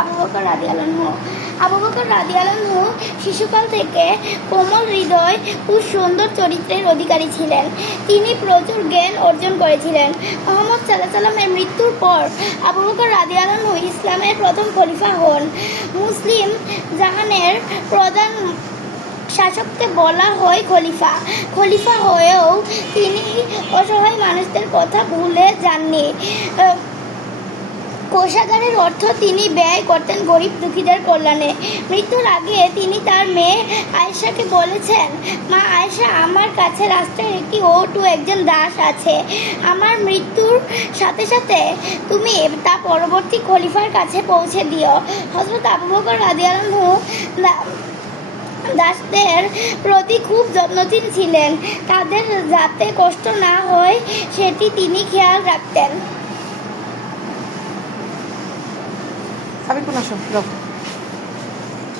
আবু বকর রাদিয়াল্লাহু আবু বকর রাদিয়াল্লাহু শিশুকাল থেকে কোমল হৃদয় ও সুন্দর চরিত্রের অধিকারী ছিলেন। তিনি প্রচুর জ্ঞান অর্জন করেছিলেন। মুহাম্মদ সাল্লাল্লাহু আলাইহি ওয়াসাল্লামের মৃত্যুর পর আবু বকর রাদিয়াল্লাহু ইসলামের প্রথম খলিফা হন। মুসলিম জাহানের প্রধান শাসককে বলা হয় খলিফা। খলিফা হয়েও তিনি অসহায় মানুষদের কথা ভুলে যাননি। কোষাগারের অর্থ তিনি ব্যয় করতেন গরিব দুঃখীদের কল্যাণে। মৃত্যুর আগে তিনি তার মেয়ে আয়েশাকে বলেছেন, মা আয়েশা, আমার কাছে রাষ্ট্রের একটি ওট ও একজন দাস আছে। আমার মৃত্যুর সাথে সাথে তুমি তা পরবর্তী খলিফার কাছে পৌঁছে দিও। হযরত আবু বকর রাদিয়াল্লাহু দাসদের প্রতি খুব যত্নশীল ছিলেন। তাদের যাতে কষ্ট না হয় সেটি তিনি খেয়াল রাখতেন। সাবিকুন আসো যাও।